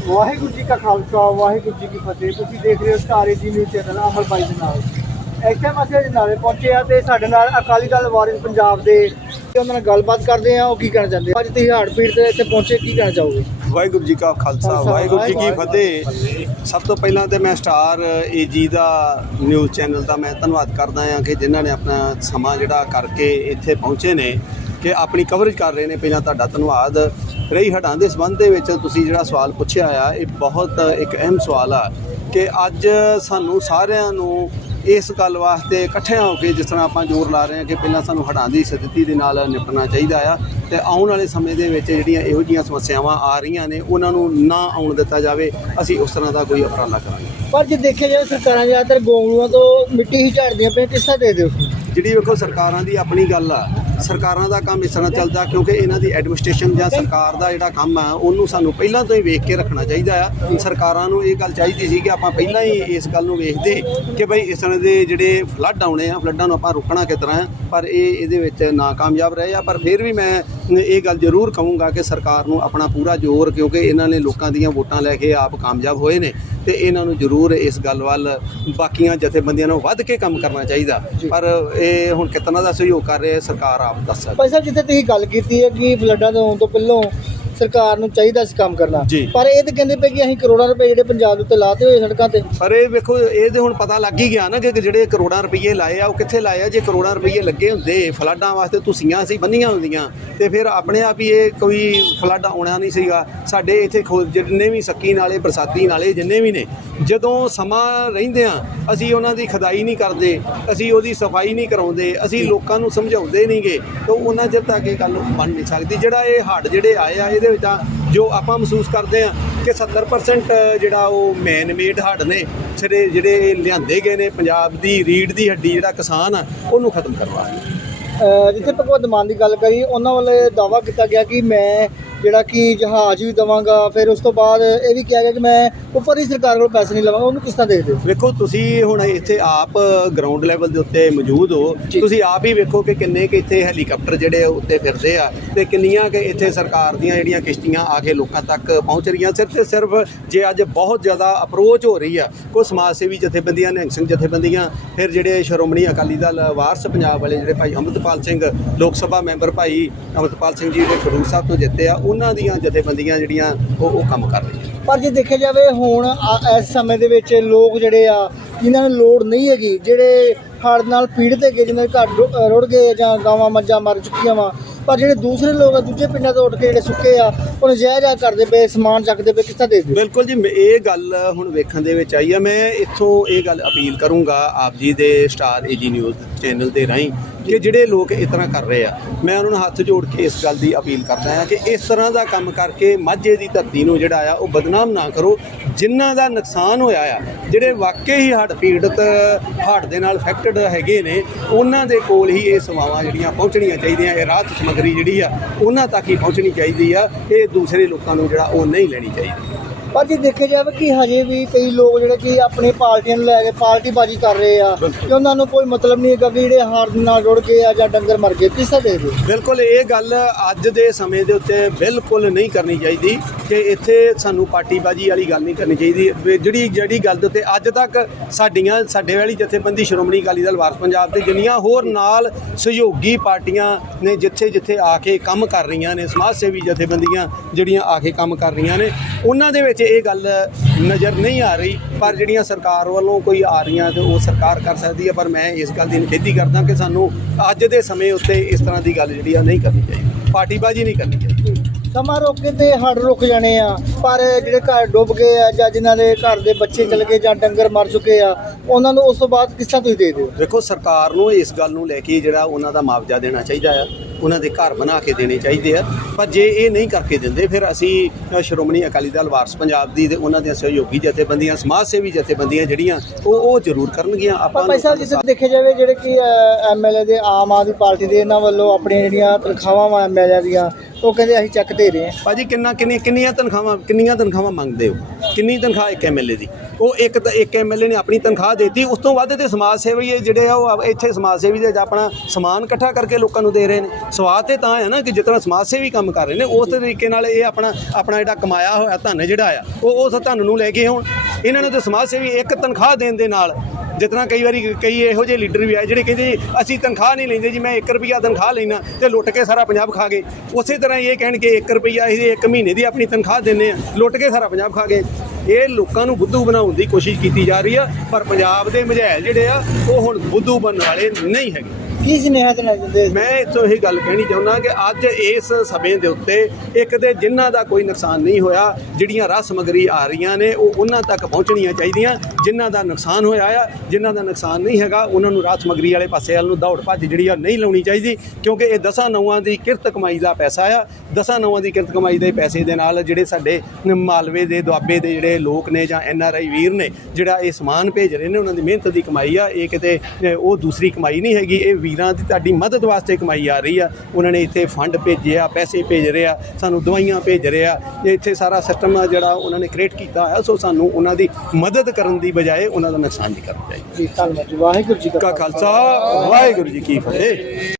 ਕਾ ਖਾਲਸਾ ਵਾਹਿਗੁਰੂ ਜੀ ਕੀ ਫਤਿਹ ਤੁਸੀਂ ਦੇਖ ਰਹੇ ਹੋ ਸਟਾਰ ਜੀ ਨਿਊਜ਼ ਚੈਨਲ ਅਮਰ ਬਾਈ ਦੇ ਨਾਲ ਇੱਥੇ ਅਸੀਂ ਨਾਲੇ ਪਹੁੰਚੇ ਆ ਤੇ ਸਾਡੇ ਨਾਲ ਅਕਾਲੀ ਦਲ ਵਾਰਿਸ ਪੰਜਾਬ ਦੇ ਤੇ ਉਹਨਾਂ ਨਾਲ ਗੱਲਬਾਤ ਕਰਦੇ ਆ ਉਹ ਕੀ ਕਹਿਣਾ ਚਾਹੁੰਦੇ ਆ। ਅੱਜ ਤੁਸੀਂ ਹਾਰਟ ਪੀੜ ਤੇ ਇੱਥੇ ਪਹੁੰਚੇ ਕੀ ਕਹਿਣਾ ਚਾਹੋਗੇ ਵਾਹਿਗੁਰੂ ਜੀ ਕਾ ਖਾਲਸਾ ਵਾਹਿਗੁਰੂ ਜੀ ਕੀ ਵਾਹਿਗੁਰੂ। ਫਤਿਹ ਸਭ ਤੋਂ ਪਹਿਲਾਂ ਤੇ ਮੈਂ ਸਟਾਰ ਏਜੀ ਦਾ ਨਿਊਜ਼ ਚੈਨਲ ਦਾ ਮੈਂ ਧੰਨਵਾਦ ਕਰਦਾ ਹਾਂ ਕਿ ਜਿਨ੍ਹਾਂ ਨੇ ਆਪਣਾ ਸਮਾਂ ਜਿਹੜਾ ਕਰਕੇ ਇੱਥੇ ਪਹੁੰਚੇ ਨੇ ਕਿ ਆਪਣੀ ਕਵਰੇਜ ਕਰ ਰਹੇ ਨੇ। ਪਹਿਲਾਂ ਤੁਹਾਡਾ ਧੰਨਵਾਦ। ਰਹੀ ਹਟਾਂ ਦੇ ਸੰਬੰਧ ਦੇ ਵਿੱਚ ਤੁਸੀਂ ਜਿਹੜਾ ਸਵਾਲ ਪੁੱਛਿਆ ਆ ਇਹ ਬਹੁਤ ਇੱਕ ਅਹਿਮ ਸਵਾਲ ਆ ਕਿ ਅੱਜ ਸਾਨੂੰ ਸਾਰਿਆਂ ਨੂੰ ਇਸ ਗੱਲ ਵਾਸਤੇ ਇਕੱਠਿਆਂ ਹੋ ਕੇ ਜਿਸ ਤਰ੍ਹਾਂ ਆਪਾਂ ਜ਼ੋਰ ਲਾ ਰਹੇ ਹਾਂ ਕਿ ਪਹਿਲਾਂ ਸਾਨੂੰ ਹੜ੍ਹਾਂ ਦੀ ਸਥਿਤੀ ਦੇ ਨਾਲ ਨਿਪਟਣਾ ਚਾਹੀਦਾ ਆ ਤੇ ਆਉਣ ਵਾਲੇ ਸਮੇਂ ਦੇ ਵਿੱਚ ਜਿਹੜੀਆਂ ਇਹੋ ਜਿਹੀਆਂ ਸਮੱਸਿਆਵਾਂ ਆ ਰਹੀਆਂ ਨੇ ਉਹਨਾਂ ਨੂੰ ਨਾ ਆਉਣ ਦਿੱਤਾ ਜਾਵੇ। ਅਸੀਂ ਉਸ ਤਰ੍ਹਾਂ ਦਾ ਕੋਈ ਉਪਰਾਲਾ ਕਰਾਂਗੇ। ਪਰ ਜੇ ਦੇਖਿਆ ਜਾਵੇ ਸਰਕਾਰਾਂ ਜ਼ਿਆਦਾਤਰ ਗੋਂਗਲੂਆਂ ਤੋਂ ਮਿੱਟੀ ਹੀ ਝਾੜਦੀਆਂ ਪਈਆਂ ਕਿੱਸਾ ਦੇ ਦਿਓ ਜਿਹੜੀ ਵੇਖੋ ਸਰਕਾਰਾਂ ਦੀ ਆਪਣੀ ਗੱਲ ਆ ਸਰਕਾਰਾਂ ਦਾ ਕੰਮ ਇਸ ਤਰ੍ਹਾਂ ਚੱਲਦਾ ਕਿਉਂਕਿ ਇਹਨਾਂ ਦੀ ਐਡਮਿਨਿਸਟ੍ਰੇਸ਼ਨ ਜਾਂ ਸਰਕਾਰ ਦਾ ਜਿਹੜਾ ਕੰਮ ਆ, ਉਹਨੂੰ ਸਾਨੂੰ ਪਹਿਲਾਂ ਤੋਂ ਹੀ ਵੇਖ ਕੇ ਰੱਖਣਾ ਚਾਹੀਦਾ ਆ। ਸਰਕਾਰਾਂ ਨੂੰ ਇਹ ਗੱਲ ਚਾਹੀਦੀ ਸੀ ਕਿ ਆਪਾਂ ਪਹਿਲਾਂ ਹੀ ਇਸ ਗੱਲ ਨੂੰ ਵੇਖਦੇ ਕਿ ਬਈ ਇਸ ਤਰ੍ਹਾਂ ਦੇ ਜਿਹੜੇ ਫਲੱਡ ਆਉਣੇ ਆ ਫਲੱਡਾਂ ਨੂੰ ਆਪਾਂ ਰੋਕਣਾ ਕਿਸ ਤਰ੍ਹਾਂ ਪਰ ਇਹ ਇਹਦੇ ਵਿੱਚ ਨਾਕਾਮਯਾਬ ਰਹੇ ਆ। ਪਰ ਫਿਰ ਵੀ ਮੈਂ ਇਹ ਗੱਲ ਜ਼ਰੂਰ ਕਹੂੰਗਾ ਕਿ ਸਰਕਾਰ ਨੂੰ ਆਪਣਾ ਪੂਰਾ ਜ਼ੋਰ ਕਿਉਂਕਿ ਇਹਨਾਂ ਨੇ ਲੋਕਾਂ ਦੀਆਂ ਵੋਟਾਂ ਲੈ ਕੇ ਆਪ ਕਾਮਯਾਬ ਹੋਏ ਨੇ ਤੇ ਇਹਨਾਂ ਨੂੰ ਜ਼ਰੂਰ ਇਸ ਗੱਲ ਵੱਲ ਬਾਕੀਆਂ ਜਥੇਬੰਦੀਆਂ ਨੂੰ ਵੱਧ ਕੇ ਕੰਮ ਕਰਨਾ ਚਾਹੀਦਾ। ਪਰ ਇਹ ਹੁਣ ਕਿਤਨਾ ਦਾ ਸਹਿਯੋਗ ਕਰ ਰਹੇ ਸਰਕਾਰ ਆਪ ਦੱਸ ਸਕਦੀ ਭਾਈ ਸਾਹਿਬ ਜਿੱਥੇ ਤੁਸੀਂ ਗੱਲ ਕੀਤੀ ਹੈ ਕਿ ਫਲੱਡਾਂ ਦੇ ਆਉਣ ਤੋਂ ਪਹਿਲਾਂ ਸਰਕਾਰ ਨੂੰ ਚਾਹੀਦਾ ਸੀ ਕੰਮ ਕਰਨਾ। ਜੀ। ਪਰ ਇਹ ਤਾਂ ਕਹਿੰਦੇ ਪਏ ਕਿ ਅਸੀਂ ਕਰੋੜਾਂ ਰੁਪਏ ਜਿਹੜੇ ਪੰਜਾਬ ਦੇ ਉੱਤੇ ਲਾਤੇ ਹੋਏ ਸੜਕਾਂ ਤੇ। ਪਰ ਇਹ ਵੇਖੋ ਇਹ ਤੇ ਹੁਣ ਪਤਾ ਲੱਗ ਹੀ ਗਿਆ ਨਾ ਕਿ ਜਿਹੜੇ ਕਰੋੜਾਂ ਰੁਪਏ ਲਾਏ ਆ ਉਹ ਕਿੱਥੇ ਲਾਏ ਆ? ਜੇ ਕਰੋੜਾਂ ਰੁਪਏ ਲੱਗੇ ਹੁੰਦੇ ਫਲੱਡਾਂ ਵਾਸਤੇ ਤੁਸੀਆਂ ਸੀ ਬੰਨੀਆਂ ਹੁੰਦੀਆਂ। ਤੇ ਫਿਰ ਆਪਣੇ ਆਪ ਹੀ ਇਹ ਕੋਈ ਫਲੱਡ ਆਉਣਾ ਨਹੀਂ ਸੀਗਾ। ਸਾਡੇ ਇੱਥੇ ਖੁਦ ਜਿੰਨੇ ਵੀ ਸੱਕੀ ਨਾਲੇ ਬਰਸਾਤੀ ਨਾਲੇ ਜਿੰਨੇ ਵੀ ਨੇ ਜਦੋਂ ਸਮਾਂ ਰਹਿੰਦੇ ਆ ਅਸੀਂ ਉਹਨਾਂ ਦੀ ਖਦਾਈ ਨਹੀਂ ਕਰਦੇ ਅਸੀਂ ਉਹਦੀ ਸਫ਼ਾਈ ਨਹੀਂ ਕਰਾਉਂਦੇ ਅਸੀਂ ਲੋਕਾਂ ਨੂੰ ਸਮਝਾਉਂਦੇ ਨਹੀਂਗੇ ਤਾਂ ਉਹਨਾਂ ਚਿਰ ਤੱਕ ਇਹ ਗੱਲ ਬਣ ਨਹੀਂ ਸਕਦੀ। ਜਿਹੜਾ ਇਹ ਹੱਡ ਜਿਹੜੇ ਆਏ ਆ ਇਹਦੇ ਵਿੱਚ ਆ, ਜੋ ਆਪਾਂ ਮਹਿਸੂਸ ਕਰਦੇ ਆ ਕਿ 70% ਜਿਹੜਾ ਉਹ ਮੈਨ ਮੇਡ ਹੱਡ ਨੇ ਸਿਰੇ ਜਿਹੜੇ ਲਿਆਂਦੇ ਗਏ ਨੇ, ਪੰਜਾਬ ਦੀ ਰੀੜ ਦੀ ਹੱਡੀ ਜਿਹੜਾ ਕਿਸਾਨ ਆ, ਉਹਨੂੰ ਖਤਮ ਕਰਵਾ ਅਹ ਜਿੱਥੇ ਭਗਵੰਤ ਮਾਨ ਦੀ ਗੱਲ ਕਰੀ ਉਹਨਾਂ ਵੱਲ ਦਾਵਾ ਕੀਤਾ ਗਿਆ ਕਿ ਮੈਂ ਜਿਹੜਾ ਕਿ ਜਹਾਜ਼ ਵੀ ਦਵਾਂਗਾ ਫਿਰ ਉਸ ਤੋਂ ਬਾਅਦ ਇਹ ਵੀ ਕਿਹਾ ਗਿਆ ਕਿ ਮੈਂ ਉੱਪਰ ਹੀ ਸਰਕਾਰ ਕੋਲ ਪੈਸੇ ਨਹੀਂ ਲਵਾਂਗਾ ਉਹਨੂੰ ਕਿਸ ਤਰ੍ਹਾਂ ਦੇਖਦੇ ਹੋ? ਵੇਖੋ ਤੁਸੀਂ ਹੁਣ ਇੱਥੇ ਆਪ ਗਰਾਊਂਡ ਲੈਵਲ ਦੇ ਉੱਤੇ ਮੌਜੂਦ ਹੋ। ਤੁਸੀਂ ਆਪ ਹੀ ਵੇਖੋ ਕਿ ਕਿੰਨੇ ਕਿ ਇੱਥੇ ਹੈਲੀਕਾਪਟਰ ਜਿਹੜੇ ਉੱਤੇ ਫਿਰਦੇ ਆ ਤੇ ਕਿੰਨੀਆਂ ਕਿ ਇੱਥੇ ਸਰਕਾਰ ਦੀਆਂ ਜਿਹੜੀਆਂ ਕਿਸ਼ਤੀਆਂ ਆ ਕੇ ਲੋਕਾਂ ਤੱਕ ਪਹੁੰਚ ਰਹੀਆਂ। ਸਿਰਫ ਤੇ ਸਿਰਫ ਜੇ ਅੱਜ ਬਹੁਤ ਜ਼ਿਆਦਾ ਅਪਰੋਚ ਹੋ ਰਹੀ ਆ ਕੋਈ ਸਮਾਜ ਸੇਵੀ ਜਥੇਬੰਦੀਆਂ ਨਿਹੰਗ ਸਿੰਘ ਜਥੇਬੰਦੀਆਂ ਫਿਰ ਜਿਹੜੇ ਸ਼੍ਰੋਮਣੀ ਅਕਾਲੀ ਦਲ ਵਾਰਸ ਪੰਜਾਬ ਵਾਲੇ ਜਿਹੜੇ ਭਾਈ ਅੰਮ੍ਰਿਤਪਾਲ ਸਿੰਘ ਲੋਕ ਸਭਾ ਮੈਂਬਰ ਭਾਈ ਅੰਮ੍ਰਿਤਪਾਲ ਸਿੰਘ ਜੀ ਜਿਹੜੇ ਖਡੂਰ ਸਾਹਿਬ ਤੋਂ ਜਿੱਤੇ ਆ ਉਹਨਾਂ ਦੀਆਂ ਜਥੇਬੰਦੀਆਂ ਜਿਹੜੀਆਂ ਉਹ ਉਹ ਕੰਮ ਕਰ ਰਹੀਆਂ ਪਰ ਜੇ ਦੇਖਿਆ ਜਾਵੇ ਹੁਣ ਆ- ਇਸ ਸਮੇਂ ਦੇ ਵਿੱਚ ਲੋਕ ਜਿਹੜੇ ਆ ਜਿਨ੍ਹਾਂ ਨੂੰ ਲੋੜ ਨਹੀਂ ਹੈਗੀ ਜਿਹੜੇ ਹੜ੍ਹ ਨਾਲ ਪੀੜਤ ਹੈਗੇ ਜਿਨ੍ਹਾਂ ਦੇ ਘਰ ਰੁ- ਅ, ਰੁੜ ਗਏ ਜਾਂ ਗਾਵਾਂ ਮੱਝਾਂ ਮਰ ਚੁੱਕੀਆਂ ਵਾ ਪਰ ਜਿਹੜੇ ਦੂਸਰੇ ਲੋਕ ਆ ਦੂਜੇ ਪਿੰਡਾਂ ਤੋਂ ਉੱਠ ਕੇ ਜਿਹੜੇ ਸੁੱਕੇ ਆ ਉਹ ਨਜਾਇਜ਼ ਆ ਕਰਦੇ ਪਏ ਸਮਾਨ ਚੱਕਦੇ ਪਏ ਤਰ੍ਹਾਂ ਦੇਖਦੇ ਹੋ? ਬਿਲਕੁਲ ਜੀ ਮੈਂ- ਇਹ ਗੱਲ ਹੁਣ ਵੇਖਣ ਦੇ ਵਿੱਚ ਆਈ ਆ ਮੈਂ ਇੱਥੋਂ ਇਹ ਗੱਲ ਅਪੀਲ ਕਰੂੰਗਾ ਆਪ ਜੀ ਦੇ ਸਟਾਰ ਏਜੀ ਨਿਊਜ਼ ਚੈਨਲ ਦੇ ਰਾਹੀਂ ਕਿ ਜਿਹੜੇ ਲੋਕ ਇਸ ਤਰ੍ਹਾਂ ਕਰ ਰਹੇ ਆ, ਮੈਂ ਉਹਨਾਂ ਨੂੰ ਹੱਥ ਜੋੜ ਕੇ ਇਸ ਗੱਲ ਦੀ ਅਪੀਲ ਕਰਦਾ ਹਾਂ ਕਿ ਇਸ ਤਰ੍ਹਾਂ ਦਾ ਕੰਮ ਕਰਕੇ ਮਾਝੇ ਦੀ ਧਰਤੀ ਨੂੰ ਜਿਹੜਾ ਆ, ਉਹ ਬਦਨਾਮ ਨਾ ਕਰੋ। ਜਿਨ੍ਹਾਂ ਦਾ ਨੁਕਸਾਨ ਹੋਇਆ ਆ, ਜਿਹੜੇ ਵਾਕਈ ਹੀ ਹੜ੍ਹ ਪੀੜਤ ਹੜ੍ਹ ਦੇ ਨਾਲ ਅਫੈਕਟਡ ਹੈਗੇ ਨੇ, ਉਹਨਾਂ ਦੇ ਕੋਲ ਹੀ ਇਹ ਸੇਵਾਵਾਂ ਜਿਹੜੀਆਂ ਪਹੁੰਚਣੀਆਂ ਚਾਹੀਦੀਆਂ, ਇਹ ਰਾਹਤ ਸਮੱਗਰੀ ਜਿਹੜੀ ਆ, ਉਹਨਾਂ ਤੱਕ ਹੀ ਪਹੁੰਚਣੀ ਚਾਹੀਦੀ ਆ, ਇਹ ਦੂਸਰੇ ਲੋਕਾਂ ਨੂੰ ਜਿਹੜਾ, ਉਹ ਨਹੀਂ ਲੈਣੀ ਚਾਹੀਦੀ। ਪਰ ਜੇ ਦੇਖਿਆ ਜਾਵੇ ਕਿ ਹਜੇ ਵੀ ਕਈ ਲੋਕ ਜਿਹੜੇ ਕਿ ਆਪਣੀ ਪਾਰਟੀਆਂ ਨੂੰ ਲੈ ਕੇ ਪਾਰਟੀਬਾਜ਼ੀ ਕਰ ਰਹੇ ਆ ਕਿ ਉਹਨਾਂ ਨੂੰ ਕੋਈ ਮਤਲਬ ਨਹੀਂ ਹੈਗਾ ਕਿ ਜਿਹੜੇ ਹਾਰ ਨਾਲ ਰੁੜ ਗਏ ਆ ਜਾਂ ਡੰਗਰ ਮਰ ਗਏ ਕਿਸ ਹੋ? ਬਿਲਕੁਲ ਇਹ ਗੱਲ ਅੱਜ ਦੇ ਸਮੇਂ ਦੇ ਉੱਤੇ ਬਿਲਕੁਲ ਨਹੀਂ ਕਰਨੀ ਚਾਹੀਦੀ ਕਿ ਇੱਥੇ ਸਾਨੂੰ ਪਾਰਟੀਬਾਜ਼ੀ ਵਾਲੀ ਗੱਲ ਨਹੀਂ ਕਰਨੀ ਚਾਹੀਦੀ ਜਿਹੜੀ ਜਿਹੜੀ ਗੱਲ ਦੇ ਉੱਤੇ ਅੱਜ ਤੱਕ ਸਾਡੀਆਂ ਸਾਡੇ ਵਾਲੀ ਜਥੇਬੰਦੀ ਸ਼੍ਰੋਮਣੀ ਅਕਾਲੀ ਦਲ ਵਾਰਸ ਪੰਜਾਬ ਤੇ ਜਿੰਨੀਆਂ ਹੋਰ ਨਾਲ ਸਹਿਯੋਗੀ ਪਾਰਟੀਆਂ ਨੇ ਜਿੱਥੇ ਜਿੱਥੇ ਆ ਕੇ ਕੰਮ ਕਰ ਰਹੀਆਂ ਨੇ ਸਮਾਜ ਸੇਵੀ ਜਥੇਬੰਦੀਆਂ ਜਿਹੜੀਆਂ ਆ ਕੇ ਕੰਮ ਕਰ ਰਹੀਆਂ ਨੇ ਉਹਨਾਂ ਦੇ ਵਿੱਚ ਇਹ ਗੱਲ ਨਜ਼ਰ ਨਹੀਂ ਆ ਰਹੀ ਪਰ ਜਿਹੜੀਆਂ ਸਰਕਾਰ ਵੱਲੋਂ ਕੋਈ ਆ ਰਹੀਆਂ ਤੇ ਉਹ ਸਰਕਾਰ ਕਰ ਸਕਦੀ ਹੈ ਪਰ ਮੈਂ ਇਸ ਗੱਲ ਦੀ ਨਿਖੇਧੀ ਕਰਦਾ ਕਿ ਸਾਨੂੰ ਅੱਜ ਦੇ ਸਮੇਂ ਉੱਤੇ ਇਸ ਤਰ੍ਹਾਂ ਦੀ ਗੱਲ ਜਿਹੜੀ ਆ ਨਹੀਂ ਕਰਨੀ ਚਾਹੀਦੀ। ਪਾਰਟੀਬਾਜ਼ੀ ਨਹੀਂ ਕਰਨੀ ਚਾਹੀਦੀ। ਸਮਾਂ ਰੋਕੇ ਤੇ ਹੜ ਰੁਕ ਜਾਣੇ ਆ ਪਰ ਜਿਹੜੇ ਘਰ ਡੁੱਬ ਗਏ ਆ ਜਾਂ ਜਿਨ੍ਹਾਂ ਦੇ ਘਰ ਦੇ ਬੱਚੇ ਚਲ ਗਏ ਜਾਂ ਡੰਗਰ ਮਰ ਚੁੱਕੇ ਆ ਉਹਨਾਂ ਨੂੰ ਉਸ ਤੋਂ ਬਾਅਦ ਕਿਸ ਤਰ੍ਹਾਂ ਤੁਸੀਂ ਦੇ ਦਿਓ? ਦੇਖੋ ਸਰਕਾਰ ਨੂੰ ਇਸ ਗੱਲ ਨੂੰ ਲੈ ਕੇ ਜਿਹੜਾ ਉਹਨਾਂ ਦਾ ਮੁਆਵਜ਼ਾ ਦੇਣਾ ਚਾਹੀਦਾ ਆ। ਉਹਨਾਂ ਦੇ ਘਰ ਬਣਾ ਕੇ ਦੇਣੇ ਚਾਹੀਦੇ ਆ। ਪਰ ਜੇ ਇਹ ਨਹੀਂ ਕਰਕੇ ਦਿੰਦੇ ਫਿਰ ਅਸੀਂ ਸ਼੍ਰੋਮਣੀ ਅਕਾਲੀ ਦਲ ਵਾਰਸ ਪੰਜਾਬ ਦੀ ਤੇ ਉਹਨਾਂ ਦੀਆਂ ਸਹਿਯੋਗੀ ਜਥੇਬੰਦੀਆਂ ਸਮਾਜ ਸੇਵੀ ਜਥੇਬੰਦੀਆਂ ਜਿਹੜੀਆਂ ਉਹ ਉਹ ਜ਼ਰੂਰ ਕਰਨਗੀਆਂ। ਆਪਾਂ ਭਾਈ ਸਾਹਿਬ ਜਿਸ ਦੇਖਿਆ ਜਾਵੇ ਜਿਹੜੇ ਕਿ ਐਮਐਲਏ ਦੇ ਆਮ ਆਦਮੀ ਪਾਰਟੀ ਦੇ ਇਹਨਾਂ ਵੱਲੋਂ ਆਪਣੀਆਂ ਜਿਹੜੀਆਂ ਤਨਖਾਹਾਂ ਐਮਐਲਏ ਦੀਆਂ ਉਹ ਕਹਿੰਦੇ ਅਸੀਂ ਚੱਕ ਦੇ ਰਹੇ ਹਾਂ। ਭਾਜੀ ਕਿੰਨਾ ਕਿੰਨੀ ਕਿੰਨੀਆਂ ਤਨਖਾਹਾਂ ਕਿੰਨੀਆਂ ਤਨਖਾਹਾਂ ਮੰਗਦੇ ਹੋ? ਕਿੰਨੀ ਤਨਖਾਹ ਇੱਕ ਐਮਐਲਏ ਦੀ? ਉਹ ਇੱਕ ਤਾਂ ਇੱਕ ਐਮਐਲਏ ਨੇ ਆਪਣੀ ਤਨਖਾਹ ਦੇਤੀ ਉਸ ਤੋਂ ਵੱਧ ਤੇ ਸਮਾਜ ਸੇਵੀ ਜਿਹੜੇ ਆ ਉਹ ਇੱਥੇ ਸਮਾਜ ਸੇਵੀ ਦੇ ਆਪਣਾ ਸਮਾਨ ਇਕੱਠਾ ਕਰਕੇ ਲੋਕਾਂ ਨੂੰ ਦੇ ਰਹੇ ਨੇ। ਸਵਾਦ ਤੇ ਤਾਂ ਹੈ ਨਾ ਕਿ ਜਿਤਨਾ ਸਮਾਜ ਸੇਵੀ ਕੰਮ ਕਰ ਰਹੇ ਨੇ, ਉਸ ਤਰੀਕੇ ਨਾਲ ਇਹ ਆਪਣਾ ਆਪਣਾ ਜਿਹੜਾ ਕਮਾਇਆ ਹੋਇਆ ਧਨ ਜਿਹੜਾ ਆ, ਉਹ ਉਸ ਧਨ ਨੂੰ ਲੈ ਕੇ ਹੁਣ। ਇਹਨਾਂ ਨੂੰ ਤੇ ਸਮਾਜ ਸੇਵੀ ਇੱਕ ਤਨਖਾਹ ਦੇਣ ਦੇ ਨਾਲ ਜਿਤਨਾ ਕਈ ਵਾਰੀ ਕਈ ਇਹੋ ਜਿਹੇ ਲੀਡਰ ਵੀ ਆਏ ਜਿਹੜੇ ਕਹਿੰਦੇ ਜੀ, ਅਸੀਂ ਤਨਖਾਹ ਨਹੀਂ ਲੈਂਦੇ ਜੀ, ਮੈਂ 1 ਰੁਪਿਆ ਤਨਖਾਹ ਲੈਣਾ ਤੇ ਲੁੱਟ ਕੇ ਸਾਰਾ ਪੰਜਾਬ ਖਾ ਗਏ। ਉਸੇ ਤਰ੍ਹਾਂ ਇਹ ਕਹਿਣਗੇ 1 ਰੁਪਿਆ ਅਸੀਂ 1 ਮਹੀਨੇ ਦੀ ਆਪਣੀ ਤਨਖਾਹ ਦਿੰਨੇ ਆ, ਲੁੱਟ ਕੇ ਸਾਰਾ ਪੰਜਾਬ ਖਾ ਗਏ। ਇਹ ਲੋਕਾਂ ਨੂੰ ਬੁੱਧੂ ਬਣਾਉਣ ਦੀ ਕੋਸ਼ਿਸ਼ ਕੀਤੀ ਜਾ ਰਹੀ ਆ, ਪਰ ਪੰਜਾਬ ਦੇ ਮਝੈਲ ਜਿਹੜੇ ਆ, ਉਹ ਹੁਣ ਬੁੱਧੂ ਬਣਨ ਵਾਲੇ ਨਹੀਂ ਹੈਗੇ। ਕੀ ਸੁਨੇਹਾ ਦੇਣਾ ਚਾਹੁੰਦੇ ਮੈਂ ਇੱਥੋਂ ਇਹ ਗੱਲ ਕਹਿਣੀ ਚਾਹੁੰਦਾ ਕਿ ਅੱਜ ਇਸ ਸਮੇਂ ਦੇ ਉੱਤੇ ਇੱਕ ਤੇ ਜਿਨ੍ਹਾਂ ਦਾ ਕੋਈ ਨੁਕਸਾਨ ਨਹੀਂ ਹੋਇਆ ਜਿਹੜੀਆਂ ਰਾਹ ਸਮੱਗਰੀ ਆ ਰਹੀਆਂ ਨੇ ਉਹ ਉਹਨਾਂ ਤੱਕ ਪਹੁੰਚਣੀਆਂ ਚਾਹੀਦੀਆਂ। ਜਿਨ੍ਹਾਂ ਦਾ ਨੁਕਸਾਨ ਹੋਇਆ ਆ ਜਿਨ੍ਹਾਂ ਦਾ ਨੁਕਸਾਨ ਨਹੀਂ ਹੈਗਾ ਉਹਨਾਂ ਨੂੰ ਰਾਹ ਸਮੱਗਰੀ ਵਾਲੇ ਪਾਸੇ ਵੱਲ ਨੂੰ ਦੌੜ ਭੱਜ ਜਿਹੜੀ ਆ ਨਹੀਂ ਲਾਉਣੀ ਚਾਹੀਦੀ ਕਿਉਂਕਿ ਇਹ ਦਸਾਂ ਨੌਆਂ ਦੀ ਕਿਰਤ ਕਮਾਈ ਦਾ ਪੈਸਾ ਆ। ਦਸਾਂ ਨੌਆਂ ਦੀ ਕਿਰਤ ਕਮਾਈ ਦੇ ਪੈਸੇ ਦੇ ਨਾਲ ਜਿਹੜੇ ਸਾਡੇ ਮਾਲਵੇ ਦੇ ਦੁਆਬੇ ਦੇ ਜਿਹੜੇ ਲੋਕ ਨੇ ਜਾਂ ਐਨ ਆਰ ਆਈ ਵੀਰ ਨੇ ਜਿਹੜਾ ਇਹ ਸਮਾਨ ਭੇਜ ਰਹੇ ਨੇ ਉਹਨਾਂ ਦੀ ਮਿਹਨਤ ਦੀ ਕਮਾਈ ਆ ਇਹ ਕਿਤੇ ਅ, ਉਹ ਦੂਸਰੀ ਕਮਾਈ ਨਹੀਂ ਹੈਗੀ ਇਹ ਵੀ ਵੀਰਾਂ ਦੀ ਤੁਹਾਡੀ ਮਦਦ ਵਾਸਤੇ ਕਮਾਈ ਆ ਰਹੀ ਆ। ਉਹਨਾਂ ਨੇ ਇੱਥੇ ਫੰਡ ਭੇਜੇ ਆ ਪੈਸੇ ਭੇਜ ਰਹੇ ਆ ਸਾਨੂੰ ਦਵਾਈਆਂ ਭੇਜ ਰਹੇ ਆ। ਇਹ ਇੱਥੇ ਸਾਰਾ ਸਿਸਟਮ ਆ ਜਿਹੜਾ ਉਹਨਾਂ ਨੇ ਕ੍ਰੀਏਟ ਕੀਤਾ ਹੋਇਆ ਸੋ ਸਾਨੂੰ ਉਹਨਾਂ ਦੀ ਮਦਦ ਕਰਨ ਦੀ ਬਜਾਏ ਉਹਨਾਂ ਦਾ ਨੁਕਸਾਨ ਨਹੀਂ ਕਰਨਾ ਚਾਹੀਦਾ। ਜੀ ਧੰਨਵਾਦ ਜੀ ਵਾਹਿਗੁਰੂ ਜੀ ਕਾ ਖਾਲਸਾ ਵਾਹਿਗੁਰੂ ਜੀ ਕੀ ਫਤਿਹ।